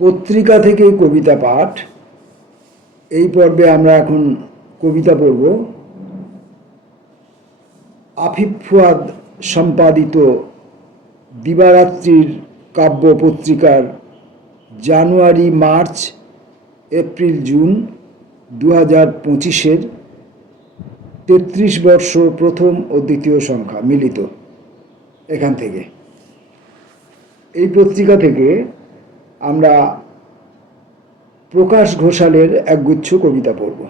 পত্রিকা থেকে কবিতা পাঠ। এই পর্বে আমরা এখন কবিতা পড়ব। আফিফ ফুয়াদ সম্পাদিত দিবারাত্রির কাব্য পত্রিকার জানুয়ারি, মার্চ, এপ্রিল, জুন 2025-এর 33 বর্ষ প্রথম ও দ্বিতীয় সংখ্যা মিলিত। এখান থেকে এই পত্রিকা থেকে আমরা প্রকাশ ঘোষালের একগুচ্ছ কবিতা পড়ব।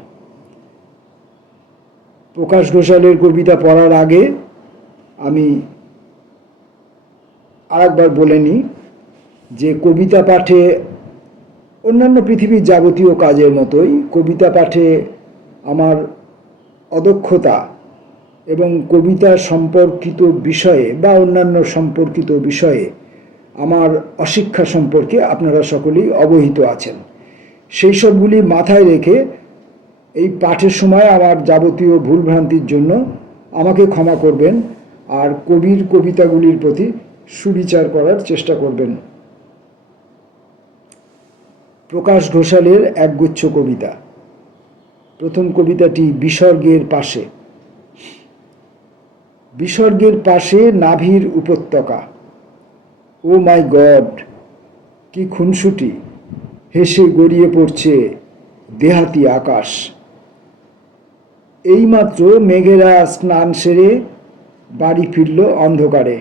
প্রকাশ ঘোষালের কবিতা পড়ার আগে আমি আরেকবার বলে নিই যে কবিতা পাঠে অন্যান্য পৃথিবীর যাবতীয় কাজের মতোই কবিতা পাঠে আমার অদক্ষতা এবং কবিতা সম্পর্কিত বিষয়ে বা অন্যান্য সম্পর্কিত বিষয়ে আমার অশিক্ষা সম্পর্কে আপনারা সকলেই অবহিত আছেন। সেই সবগুলি মাথায় রেখে এই পাঠের সময় আমার যাবতীয় ভুলভ্রান্তির জন্য আমাকে ক্ষমা করবেন আর কবির কবিতাগুলির প্রতি সুবিচার করার চেষ্টা করবেন। প্রকাশ ঘোষালের একগুচ্ছ কবিতা। প্রথম কবিতাটি বিসর্গের পাশে। বিসর্গের পাশে নাভির উপত্যকা। ও মাই গড, কি খুনসুটি হেসে গড়িয়ে পড়ছে দেহাতি আকাশ। এইমাত্র মেঘেরা স্নান সেরে বাড়ি ফিরল অন্ধকারে।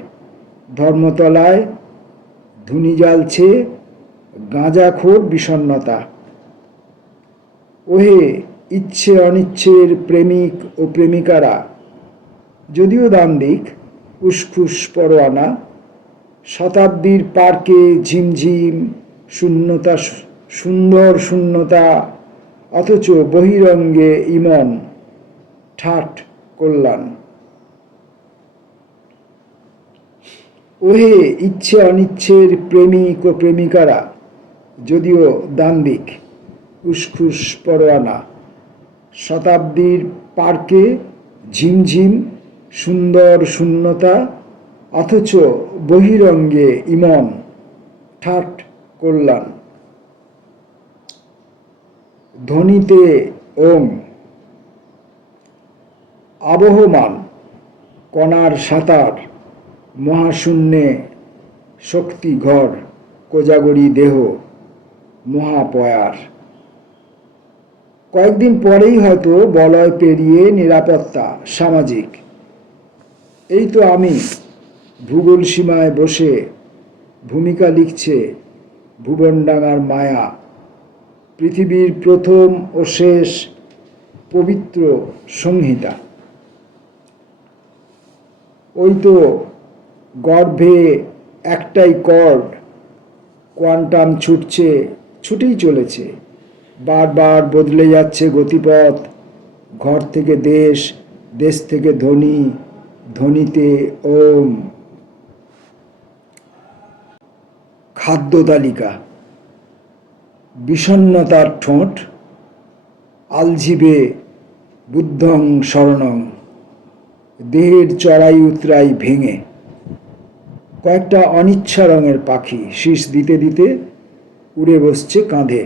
ধর্মতলায় ধুনি জ্বালছে গাঁজাখোর বিষণ্ণতা। ওহে ইচ্ছে অনিচ্ছের প্রেমিক ও প্রেমিকারা, যদিও দান্দিক উসখুস পরোয়ানা। শতাব্দীর পার্কে ঝিমঝিম শূন্যতা, সুন্দর শূন্যতা, অথচ বহিরঙ্গে ইমন ঠাট কল্যাণ। ওহে ইচ্ছে অনিচ্ছের প্রেমিক ও প্রেমিকারা, যদিও দান্দিক উসখুস পরোয়ানা। শতাব্দীর পার্কে ঝিমঝিম সুন্দর শূন্যতা, অথচ বহিরঙ্গে ইমন ঠাট কল্যাণ। ধ্বনিতে ওম। আবহমান কণার সাঁতার, মহাশূন্যে শক্তি ঘর, কোজাগরী দেহ মহাপয়ার। কয়েকদিন পরেই হয়তো বলয় পেরিয়ে নিরাপত্তা সামাজিক। এই তো আমি ভূগোল সীমায় বসে ভূমিকা লিখছে ভুবনডাঙার মায়া। পৃথিবীর প্রথম ও শেষ পবিত্র সংহিতা। ওই তো গর্ভে একটাই কর্ড, কোয়ান্টাম ছুটছে, ছুটেই চলেছে। বারবার বদলে যাচ্ছে গতিপথ। ঘর থেকে দেশ, দেশ থেকে ধ্বনি, ধ্বনিতে ওম। খাদ্য তালিকা। বিষণ্ণতার ঠোঁট, আলজিবে বুদ্ধং শরণং। দেহের চড়াই উতরাই ভেঙে। কয়েকটা অনিচ্ছা রঙের পাখি শীষ দিতে দিতে উড়ে বসছে কাঁধে।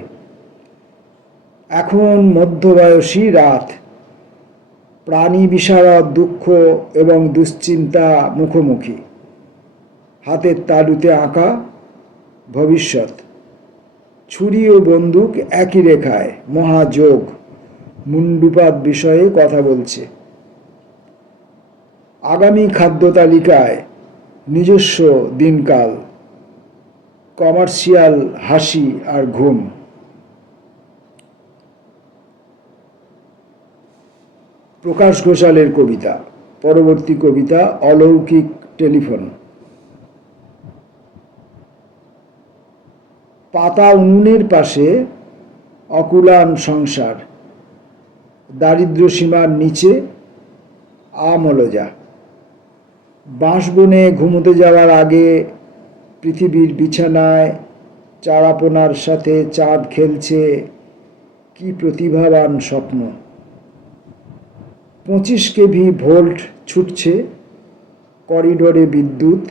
এখন মধ্যবয়সী রাত। প্রাণী বিশারদ দুঃখ এবং দুশ্চিন্তা মুখোমুখি। হাতের তালুতে আঁকা ভবিষ্যৎ। ছুরি ও বন্দুক একই রেখায়, মহাযোগ। মুন্ডুপাত বিষয়ে কথা বলছে। আগামী খাদ্য তালিকায় নিজস্ব দিনকাল, কমার্শিয়াল হাসি আর ঘুম। প্রকাশ ঘোষালের কবিতা। পরবর্তী কবিতা অলৌকিক টেলিফোন। পাতা উনুনের পাশে অকুলান সংসার। দারিদ্র সীমার নিচে আমলজা। বাঁশবনে ঘুমোতে যাওয়ার আগে পৃথিবীর বিছানায় চারাপোনার সাথে চাঁদ খেলছে, কি প্রতিভাবান স্বপ্ন। 25 কেভি ভোল্ট ছুটছে, করিডোরে বিদ্যুৎ,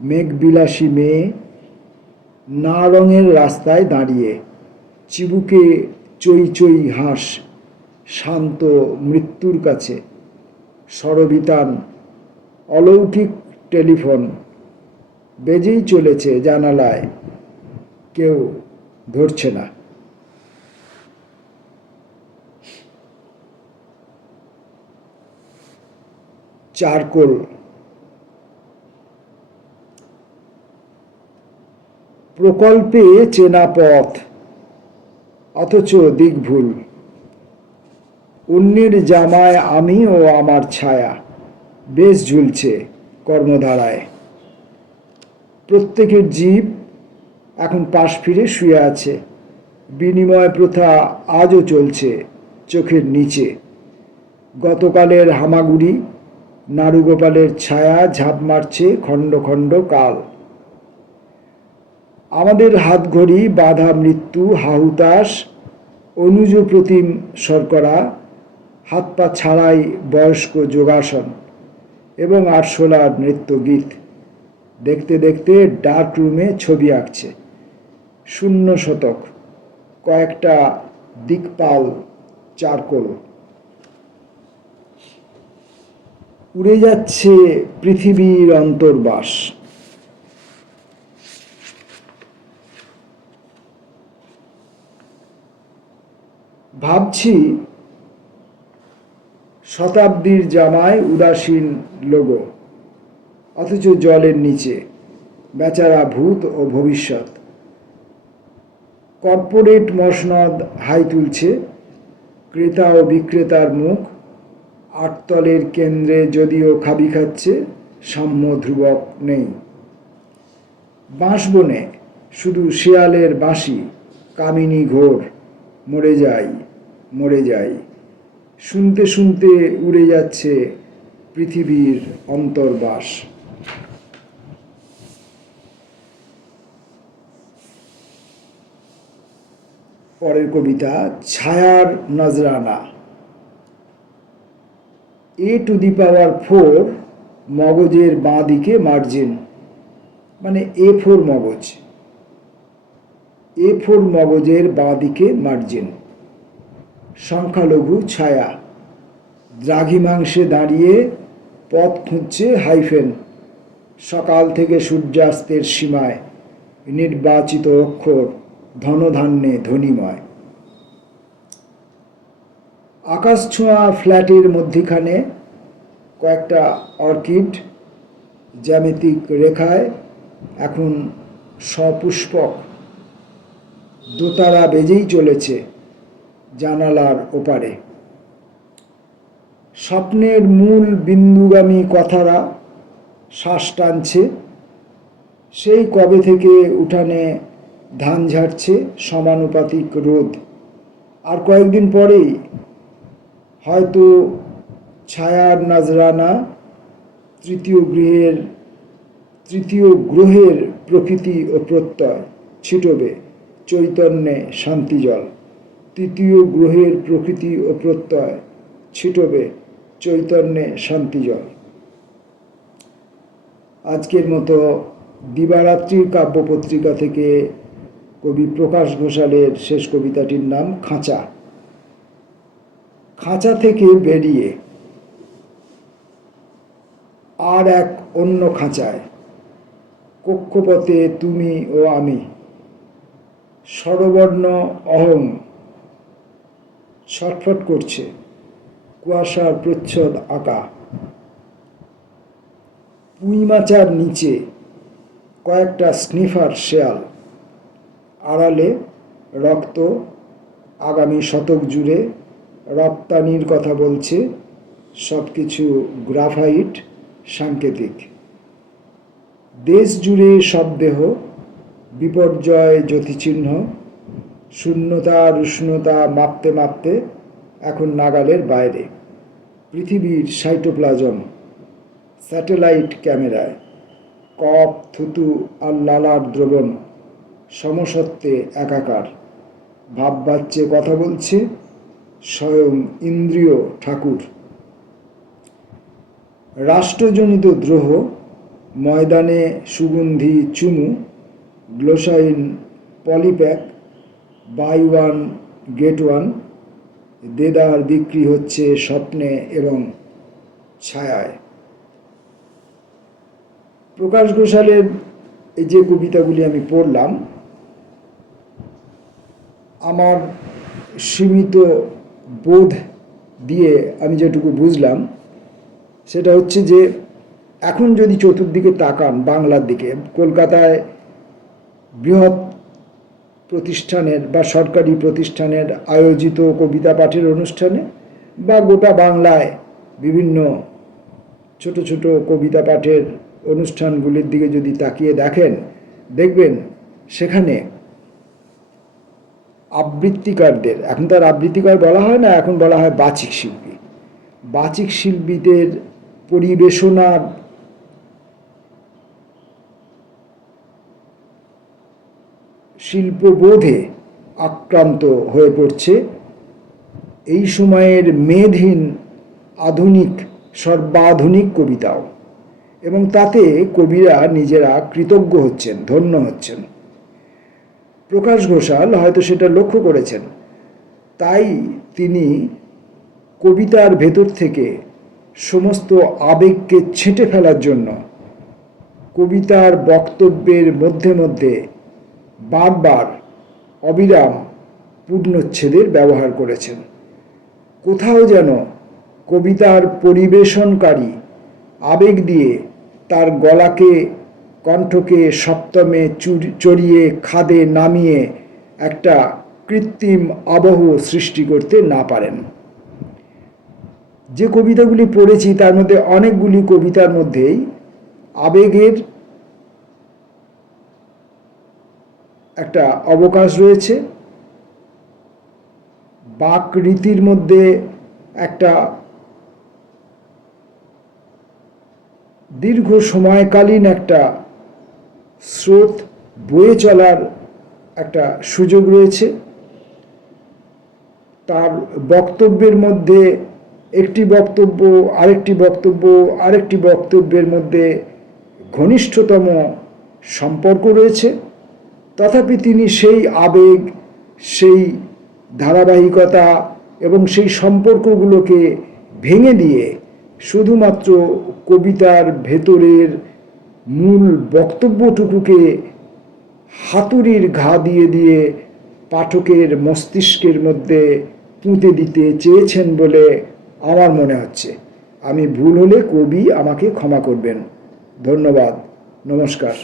মেঘবিলাসী মেয়ে, না রঙের রাস্তায় দাঁড়িয়ে, চিবুকে চই চই হাঁস, শান্ত মৃত্যুর কাছে, স্বরবিতান অলৌকিক টেলিফোন বেজেই চলেছে জানালায়, কেউ ধরছে না। চারকোল। প্রকল্পে চেনা পথ, অথচ দিকভুল। অন্যের জামায় আমি ও আমার ছায়া বেশ ঝুলছে কর্মধারায়। প্রত্যেকের জীব এখন পাশ ফিরে শুয়ে আছে। বিনিময় প্রথা আজও চলছে চোখের নিচে। গতকালের হামাগুড়ি, নাড়ুগোপালের ছায়া ঝাঁপ মারছে খণ্ড খণ্ড কাল। আমাদের হাতঘড়ি বাধা মৃত্যু হাহুতাস, অনুজ প্রতিম শর্করা, হাত পা ছাড়াই বয়স্ক যোগাসন এবং আরশোলার নৃত্যগীত। দেখতে দেখতে ডার্ক রুমে ছবি আঁকছে। শূন্য শতক, কয়েকটা দিকপাল চারকোল। উড়ে যাচ্ছে পৃথিবীর অন্তর্বাস। ভাবছি শতাব্দীর জামায় উদাসীন লোগো, অথচ জলের নিচে বেচারা ভূত ও ভবিষ্যৎ। কর্পোরেট মসনদ হাই তুলছে, ক্রেতা ও বিক্রেতার মুখ। আটতলের কেন্দ্রে যদিও খাবি খাচ্ছে, সাম্য ধ্রুবক নেই। বাঁশবনে শুধু শেয়ালের বাঁশি, কামিনী ঘোর, মরে যাই মরে যাই। শুনতে শুনতে উড়ে যাচ্ছে পৃথিবীর অন্তর্বাস। পরের কবিতা ছায়ার নজরানা। A⁴ মগজের বাঁ দিকে মার্জিন, মানে A4 মগজ। A4 মগজের বাঁ দিকে মার্জিন। সংখ্যালঘু ছায়া দ্রাঘিমাংশে দাঁড়িয়ে পথ খুঁজছে হাইফেন। সকাল থেকে সূর্যাস্তের সীমায় নির্বাচিত অক্ষর ধনধান্যে ধনীময়। আকাশ ছোঁয়া ফ্ল্যাটের মধ্যিখানে কয়েকটা অর্কিড জ্যামিতিক রেখায় এখন সপুষ্পক। দোতারা বেজেই চলেছে জানালার ওপারে। স্বপ্নের মূল বিন্দুগামী কথারা শ্বাস টানছে। সেই কবে থেকে উঠানে ধান ঝাড়ছে সমানুপাতিক রোদ। আর কয়েকদিন পরেই হয়তো ছায়ার নজরানা, তৃতীয় গ্রহের প্রকৃতি ও প্রত্যয় ছিটবে চৈতন্যে শান্তিজল। তৃতীয় গ্রহের প্রকৃতি ও প্রত্যয় ছিটবে চৈতন্যে শান্তিজল। আজকের মতো দিবারাত্রির কাব্যপত্রিকা থেকে কবি প্রকাশ ঘোষালের শেষ কবিতাটির নাম খাঁচা। খাঁচা থেকে বেরিয়ে আর এক অন্য খাঁচায়, কক্ষপথে তুমি ও আমি। স্বরবর্ণ অহং ছটফট করছে, কুয়াশার প্রচ্ছদ আঁকা। পুঁইমাচার নিচে কয়েকটা স্নিফার শেয়াল। আড়ালে রক্ত আগামী শতক জুড়ে রপ্তানির কথা বলছে। সব কিছু গ্রাফাইট সাংকেতিক। দেশ জুড়ে সব দেহ বিপর্যয় জ্যোতিচিহ্ন। শূন্যতার উষ্ণতা মাপতে মাপতে এখন নাগালের বাইরে। পৃথিবীর সাইটোপ্লাজম স্যাটেলাইট ক্যামেরায়। কপ থুতু আর লালার দ্রবণ সমসত্ত্বে একাকার। ভাব বাচ্চে কথা বলছে স্বয়ং ইন্দ্রিয় ঠাকুর। রাষ্ট্রজনিত দ্রোহ, ময়দানে সুগন্ধি চুমু। গ্লোসাইন polypack, by one get one, দেদার বিক্রি হচ্ছে স্বপ্নে এবং ছায়ায়। প্রকাশ ঘোষালের এই যে কবিতাগুলি আমি পড়লাম, আমার সীমিত বোধ দিয়ে আমি যেটুকু বুঝলাম সেটা হচ্ছে যে এখন যদি চতুর্দিকে তাকান বাংলার দিকে, কলকাতায় বৃহৎ প্রতিষ্ঠানের বা সরকারি প্রতিষ্ঠানের আয়োজিত কবিতা পাঠের অনুষ্ঠানে বা গোটা বাংলায় বিভিন্ন ছোট ছোট কবিতা পাঠের অনুষ্ঠানগুলির দিকে যদি তাকিয়ে দেখেন, দেখবেন সেখানে আবৃত্তিকারদের, এখন তার আবৃত্তিকার বলা হয় না, এখন বলা হয় বাচিক শিল্পী, বাচিক শিল্পীদের পরিবেশনার শিল্পবোধে আক্রান্ত হয়ে পড়ছে এই সময়ের মেধহীন আধুনিক সর্বাধুনিক কবিতাও, এবং তাতে কবিরা নিজেরা কৃতজ্ঞ হচ্ছেন, ধন্য হচ্ছেন। প্রকাশ ঘোষাল হয়তো সেটা লক্ষ্য করেছেন, তাই তিনি কবিতার ভেতর থেকে সমস্ত আবেগকে ছেঁটে ফেলার জন্য কবিতার বক্তব্যের মধ্যে মধ্যে বারবার অবিরাম পূর্ণচ্ছেদের ব্যবহার করেছেন। কোথাও যেন কবিতার পরিবেশনকারী আবেগ দিয়ে তার গলাকে, কণ্ঠকে সপ্তমে চড়িয়ে খাদে নামিয়ে একটা কৃত্রিম আবহ সৃষ্টি করতে না পারেন। যে কবিতাগুলি পড়েছি তার মধ্যে অনেকগুলি কবিতার মধ্যেই আবেগের একটা অবকাশ রয়েছে, বাক রীতির মধ্যে একটা দীর্ঘ সময়কালীন একটা স্রোত বয়ে চলার একটা সুযোগ রয়েছে। তার বক্তব্যের মধ্যে একটি বক্তব্য আরেকটি বক্তব্যের মধ্যে ঘনিষ্ঠতম সম্পর্ক রয়েছে, তথাপি তিনি সেই আবেগ, সেই ধারাবাহিকতা এবং সেই সম্পর্কগুলোকে ভেঙে দিয়ে শুধুমাত্র কবিতার ভেতরের মূল বক্তব্যটুকুকে হাতুড়ির ঘা দিয়ে দিয়ে পাঠকের মস্তিষ্কের মধ্যে পুঁতে দিতে চেয়েছেন বলে আমার মনে হচ্ছে। আমি ভুল হলে কবি আমাকে ক্ষমা করবেন। ধন্যবাদ, নমস্কার।